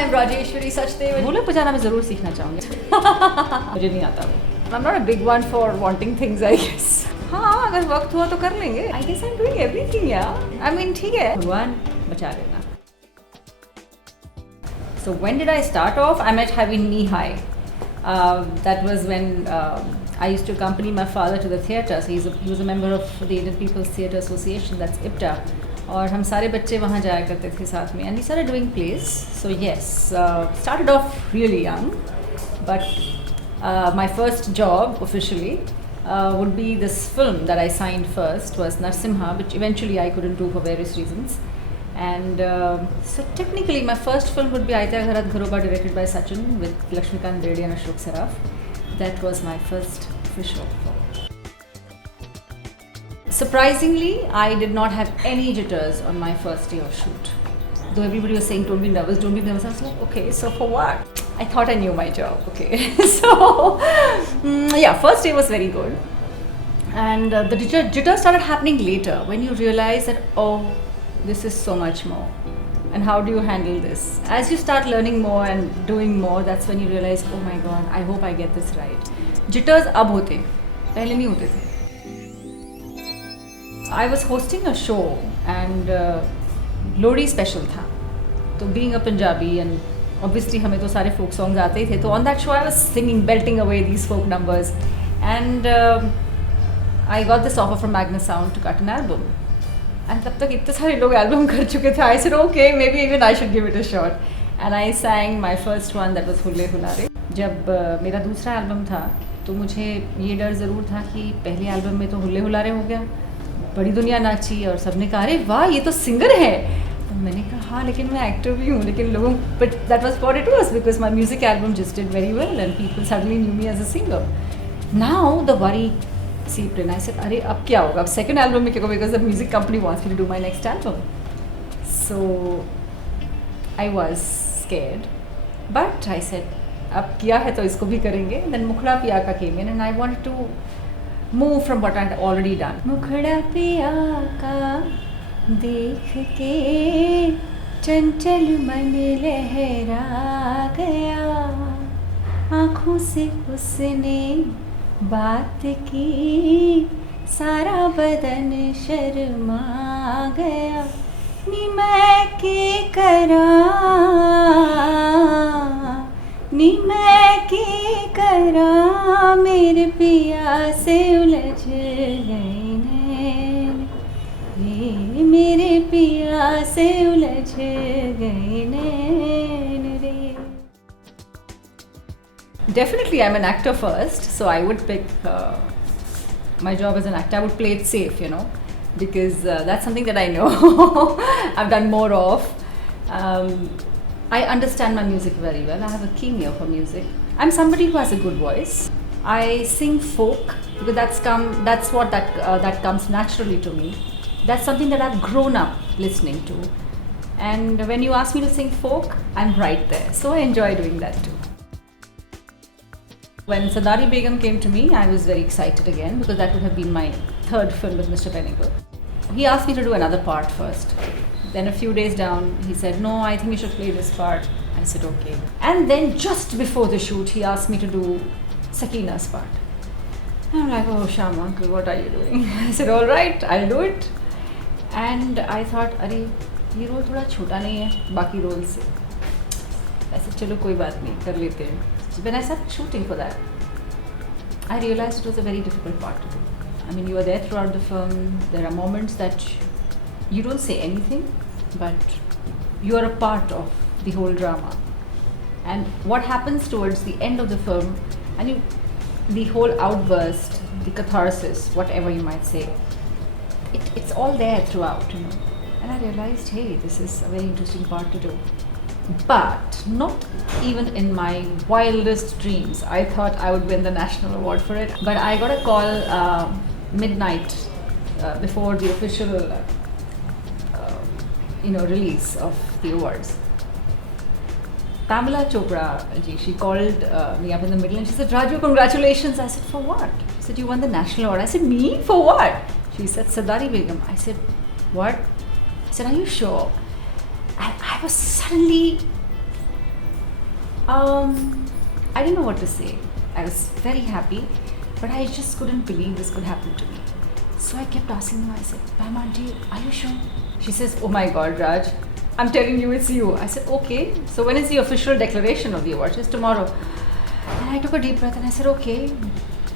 I'm Rajeshwari Sachdev. ढोलक बजाना मैं ज़रूर सीखना चाहूँगी मुझे नहीं आता वो. I'm not a big one for wanting things, I guess. हाँ अगर वक्त हुआ तो कर लेंगे. I guess I'm doing everything, yeah. I mean, ठीक है. भगवान बचा लेना. So when did I start off? I met Havin knee high. That was when I used to accompany my father to the theatre. So he was a member of the Indian People's Theatre Association, that's IPTA. और हम सारे बच्चे वहाँ जाया करते थे साथ में. And we started doing plays. So yes, started off really young. But my first job officially would be this film that I signed first was Narsimha, which eventually I couldn't do for various reasons. And so technically my first film would be Aitya Gharat Gharoba, directed by Sachin with Lakshmikant Bedi and Ashok Saraf. That was my first official film. Surprisingly, I did not have any jitters on my first day of shoot. Though everybody was saying don't be nervous, don't be nervous. I was like, okay, so for what? I thought I knew my job, okay. So yeah, first day was very good. And the jitters started happening later when you realize that, oh, this is so much more. And how do you handle this? As you start learning more and doing more, that's when you realize, oh my God, I hope I get this right. Jitters ab hote, pehle nahi hote the. I was hosting a show and Lodi special था. So being a Punjabi and obviously हमें तो सारे folk songs आते ही थे. So on that show I was singing, belting away these folk numbers. And I got this offer from Magnus Sound to cut an album. And तब तक इतने सारे लोग album कर चुके थे. I said okay, maybe even I should give it a shot. And I sang my first one, that was हुल्ले हुलारे. जब मेरा दूसरा album था तो मुझे ये डर ज़रूर था कि पहले album में तो हुल्ले हुलारे हो गया, बड़ी दुनिया नाची और सबने कहा अरे वाह ये तो सिंगर है. तो मैंने कहा हाँ लेकिन मैं एक्टर भी हूँ. लेकिन लोगों but that was what it was because my music album just did very well and people suddenly knew me as a singer. Now the worry seeped in. I said अरे अब क्या होगा, अब second album में क्या होगा, because the music company wants me to do my next album. So I was scared but I said अब किया है तो इसको भी करेंगे. Then मुखड़ा पिया का came in and I wanted to move from what I had already done. मुखड़ा पिया का देख के चंचल मन लहरा गया, आँखों से उसने बात की, सारा बदन शर्मा गया. नी मैं के करा, नी मैं के करा, मेरे पिया से उलझ गए नैन, रे मेरे पिया से उलझ गए नैन रे. Definitely I'm an actor first, so I would pick my job as an actor. I would play it safe, you know, because that's something that I know I've done more of. I understand my music very well. I have a keen ear for music. I'm somebody who has a good voice. I sing folk because that's what that comes naturally to me. That's something that I've grown up listening to. And when you ask me to sing folk, I'm right there. So I enjoy doing that too. When Sadari Begum came to me, I was very excited again because that would have been my third film with Mr. Penigal. He asked me to do another part first. Then a few days down, he said, no, I think you should play this part. I said, okay. And then just before the shoot, he asked me to do Sakina's part. And I'm like, oh, Shyam uncle, what are you doing? I said, all right, I'll do it. And I thought, अरे ये role थोड़ा छोटा नहीं है बाकी role से. I said, चलो कोई बात नहीं, कर लेते हैं. When I started shooting for that, I realized it was a very difficult part to do. I mean, you are there throughout the film. There are moments that you don't say anything, but you are a part of the whole drama. And what happens towards the end of the film, and the whole outburst, the catharsis, whatever you might say, it's all there throughout, you know. And I realized, hey, this is a very interesting part to do. But not even in my wildest dreams I thought I would win the national award for it. But I got a call midnight before the official release of the awards. Pamela Chopra ji, she called me up in the middle and she said, Raju, congratulations. I said, for what? She said, you won the national award. I said, me? For what? She said, Sadari Begum. I said, what? I said, are you sure? I was suddenly I didn't know what to say. I was very happy, but I just couldn't believe this could happen to me. So I kept asking her, I said, Ma'am, Auntie, are you sure? She says, oh my God, Raj, I'm telling you it's you. I said, okay, so when is the official declaration of the award? She says, tomorrow. And I took a deep breath and I said, okay,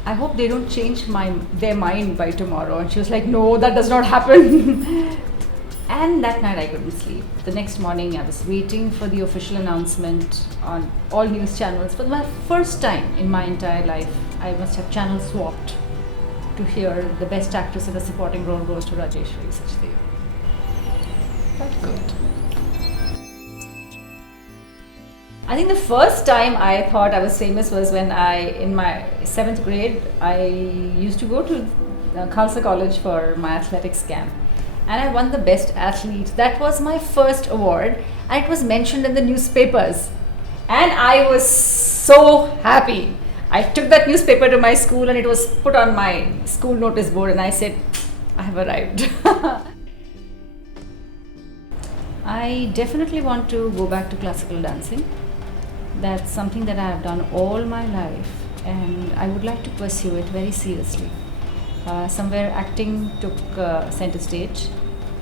I hope they don't change their mind by tomorrow. And she was like, no, that does not happen. And that night I couldn't sleep. The next morning I was waiting for the official announcement on all news channels. For my first time in my entire life, I must have channel swapped to hear the best actress in a supporting role goes to Rajeshwari Sachdev. Felt good. I think the first time I thought I was famous was when in my 7th grade, I used to go to Khalsa College for my athletics camp. And I won the best athlete. That was my first award, and it was mentioned in the newspapers. And I was so happy. I took that newspaper to my school and it was put on my school notice board, and I said, I have arrived. I definitely want to go back to classical dancing. That's something that I have done all my life, and I would like to pursue it very seriously. Somewhere acting took center stage.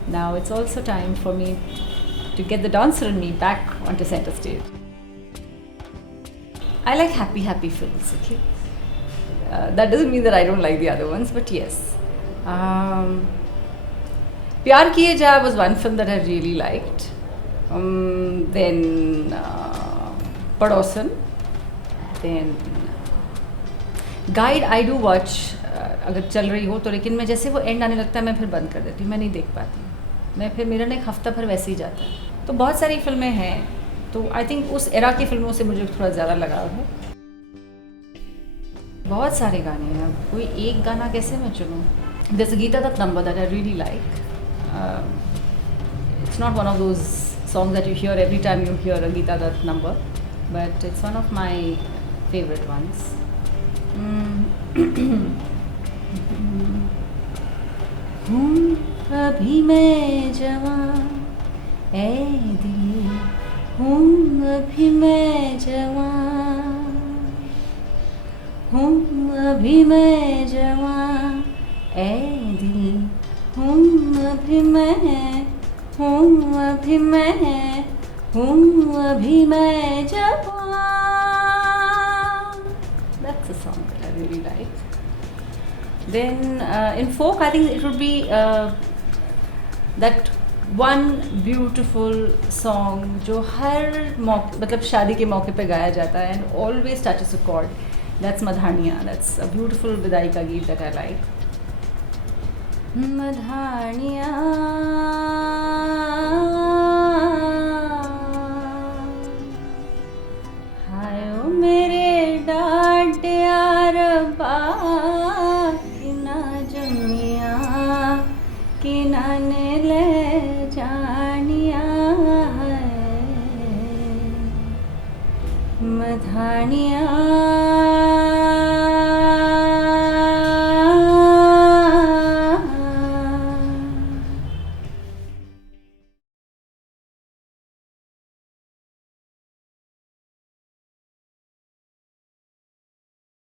Now it's also time for me to get the dancer in me back onto center stage. I like happy films, okay? That doesn't mean that I don't like the other ones, but yes. Pyar Kiye Ja was one film that I really liked. Then Padosan. Then Guide I do watch. अगर चल रही हो तो, लेकिन मैं जैसे वो and आने लगता है मैं फिर बंद कर देती हूँ, मैं नहीं देख पाती हूँ. मैं फिर मेरा ना एक हफ्ता भर वैसे ही जाता है. तो बहुत सारी फिल्में हैं, तो आई थिंक उस एरा की फिल्मों से मुझे थोड़ा ज़्यादा लगाव है. बहुत सारे गाने हैं, अब कोई एक गाना कैसे मैं चुनूँ. There's a Geeta Dutt number that I really like. It's not one of those songs that you hear every time you hear a Geeta Dutt number, but it's one of my favorite ones. हूँ अभी मैं जवान ए दिल, हूँ अभी मैं जवान, हूँ अभी मैं जवान ए दिल, हूँ अभी मैं, हूँ अभी मैं, हूँ अभी मैं जवान. That's a song that I really like. Then in folk, I think it would be that one beautiful song जो हर मौके, मतलब शादी के मौके पे गाया जाता है and always touches a chord. That's Madhaniya. That's a beautiful विदाई का गीत that I like. Madhaniya हाय ओ मेरे डांटिया रब्बा किनाने ले जानिया है. मधानिया